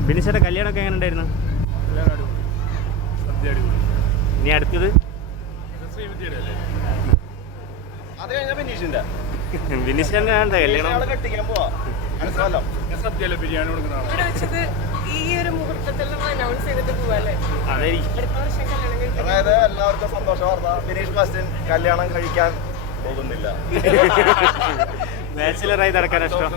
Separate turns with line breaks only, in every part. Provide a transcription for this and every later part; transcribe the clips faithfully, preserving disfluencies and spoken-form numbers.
ബിനിഷയുടെ കല്യാണമൊക്കെ എങ്ങനെ ഉണ്ടായിരുന്നു? ഇനി അടുത്തത് ബിനിഷന്റെ കല്യാണം.
അതായത് എല്ലാവർക്കും സന്തോഷ വാർത്ത, ബിനീഷ് ബാസ്റ്റിൻ കല്യാണം കഴിക്കാൻ പോകുന്നില്ല.
ബാച്ചിലറായി നടക്കാൻ ഇഷ്ടം.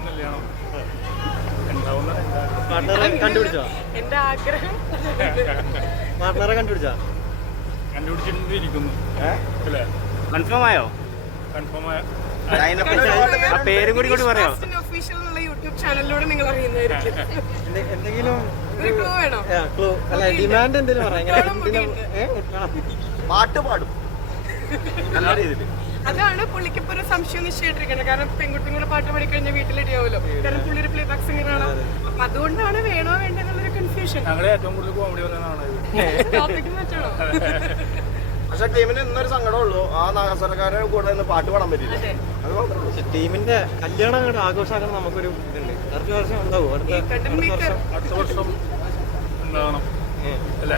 കണ്ടുപിടിച്ചോ? എന്റെ ആഗ്രഹം പാർട്ണറെ കണ്ടുപിടിച്ചാ?
കണ്ടുപിടിച്ചിരിക്കുന്നു.
കൺഫേം ആയോ?
കൺഫേം ആയ
ആ പേരും കൂടി കൂടി പറയോ?
ഒഫീഷ്യൽ എന്നുള്ള യൂട്യൂബ് ചാനലിലൂടെ നിങ്ങൾ അറിയുന്നതായിരിക്കും.
എന്തെങ്കിലും
ക്ലൂ വേണോ?
ക്ലൂ അല്ല, ഡിമാൻഡ് എന്തെങ്കിലും പറയാം.
പാട്ട് പാടും നല്ല രീതിയിൽ.
അതാണ് പുള്ളിക്കിപ്പോ ഒരു സംശയം നിശ്ചയിട്ടിരിക്കുന്നത്. കാരണം പെൺകുട്ടികളെ പാട്ട് പാടിക്കഴിഞ്ഞാൽ വീട്ടിലിടിയാവുമല്ലോ. കാരണം പുള്ളി ഒരു പ്ലേ ബാക്ക് സിംഗറാണ്. അപ്പൊ അതുകൊണ്ടാണ് വേണോ വേണ്ടെന്നുള്ളൊരു കൺഫ്യൂഷൻ.
ഞങ്ങളെ ഏറ്റവും കൂടുതൽ കോമഡി പറയുന്നതാണ്.
ടോപ്പിക് മാറ്റണോ?
പക്ഷെ ടീമിന് ഇന്നൊരു സങ്കടമുള്ളൂ, ആ നാഗസ്വരക്കാരുടെ കൂടെ നിന്ന് പാട്ട് പാടാൻ പറ്റില്ല. അത് മാത്രമേ ഉള്ളൂ.
ടീമിന്റെ കല്യാണം അങ്ങോട്ട് ആഘോഷമാക്കാൻ നമുക്കൊരു ഇതുണ്ട്. അടുത്ത വർഷം ഉണ്ടാവും. അടുത്ത വർഷം
അടുത്ത വർഷം ഉണ്ടാവണം അല്ലേ?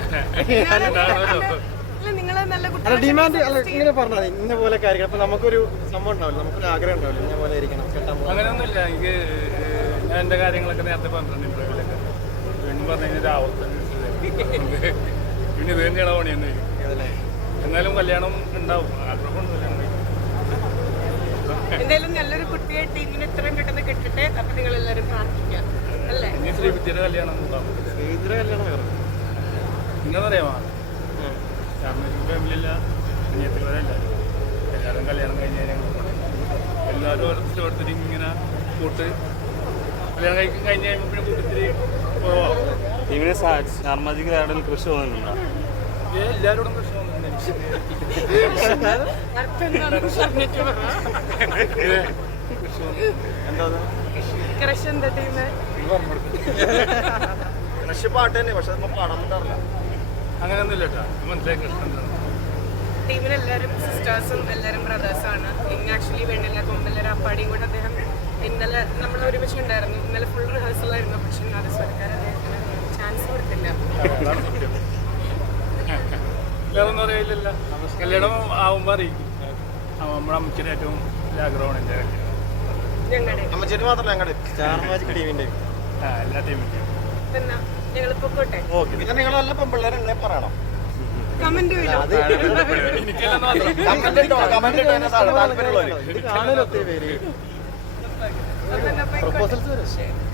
അല്ല, ഡിമാൻഡ് അല്ല, ഇങ്ങനെ പറഞ്ഞാൽ ഇന്ന പോലെ കാര്യങ്ങൾ. അപ്പൊ നമുക്കൊരു സംഭവം ഉണ്ടാവില്ല, നമുക്കൊരു ആഗ്രഹം ഉണ്ടാവില്ല ഇന്ന പോലെ ഇരിക്കണം, കേട്ടാ.
അങ്ങനെയൊന്നുമില്ല. എനിക്ക് ഞാൻ എൻ്റെ കാര്യങ്ങളൊക്കെ നേരത്തെ പറഞ്ഞിട്ടുണ്ട് ഇന്റർവ്യൂലൊക്കെ. വീണ്ടും പറഞ്ഞു കഴിഞ്ഞാൽ ആവർത്തനം പിന്നെ ഇത് തന്നെയാണ് പണിയെന്ന്. എന്നാലും കല്യാണം ഉണ്ടാവും, ആഗ്രഹമുണ്ട് കല്യാണം.
എന്തായാലും നല്ലൊരു കുട്ടിയെ ടീമിന് ഇത്രയും പെട്ടെന്ന് കിട്ടട്ടെ. അപ്പൊ നിങ്ങൾ എല്ലാവരും പ്രാർത്ഥിക്കാം അല്ലേ?
ഇനി ശ്രീവിദ്യയുടെ കല്യാണം ഉണ്ടാവും.
ശ്രീധര കല്യാണം വേറെ
നിങ്ങളറിയാമോ? ഫാമിലിയില്ല, അനിയത്തികളല്ല, എല്ലാവരും കല്യാണം കഴിഞ്ഞ് കഴിഞ്ഞാൽ എല്ലാവരും ഓരോരുത്തർ ഓരോരുത്തർ ഇങ്ങനെ കൂട്ട് കല്യാണം കഴി കഴിഞ്ഞ് കഴിയുമ്പോൾ പിന്നെ കൂട്ടത്തിരി കുറവാകും.
ടീമിന് സാർമാജിക് ആരുടെ കൃഷി തോന്നുന്നുണ്ടോ?
എല്ലാവരോടും കൃഷി തോന്നുന്നുണ്ട്.
കൃഷി പാട്ട് തന്നെ, പക്ഷെ പാടാൻ പറ്റാറില്ല.
അങ്ങനെയൊന്നുമില്ല കേട്ടോ, മനസ്സിലായി. കൃഷ്ണൻ
ടീമിലെല്ലാവരും സിസ്റ്റേഴ്സും എല്ലാവരും ബ്രദേഴ്സാണ്. ഇന്ന് ആക്ച്വലി വേണ്ടില്ല കൊമ്പല്ലൊരു അപ്പാടിയും കൂടെ അദ്ദേഹം ഇന്നലെ നമ്മൾ ഒരുമിച്ച് ഉണ്ടായിരുന്നു. ഇന്നലെ ഫുൾ റിഹേഴ്സലായിരുന്നു. പക്ഷെ നാദസ്വരക്കാർ അദ്ദേഹത്തിന് ചാൻസ് കൊടുത്തില്ല.
വേറൊന്നും അറിയില്ല. കല്യാണം ആവുമ്പോൾ അറിയിക്കും. നമ്മുടെ അമ്മച്ചിന് ഏറ്റവും ആഗ്രഹമാണ് എൻ്റെ
ഞങ്ങളുടെ
അമ്മച്ചേരി മാത്രമല്ല ഞങ്ങളുടെ
സ്റ്റാർ മാജിക് ടീമിന്റെ
ആ എല്ലാ ടീമിൻ്റെയും.
പിന്നെ ഞങ്ങൾ പൊക്കോട്ടെ.
പിന്നെ നിങ്ങളെല്ലാം പെൺപിള്ളേരെന്നെ പറയണം.
കമന്റ്
എനിക്കെല്ലാം മാത്രം
കമന്റ് ഇട്ടോ, കമന്റ് ഇട്ടോ എന്നെ താല്പര്യമുള്ളവര്.
ഇത് കാണാൻ ഒത്തിരി പേര് പ്രൊപ്പോസൽസ് വരും.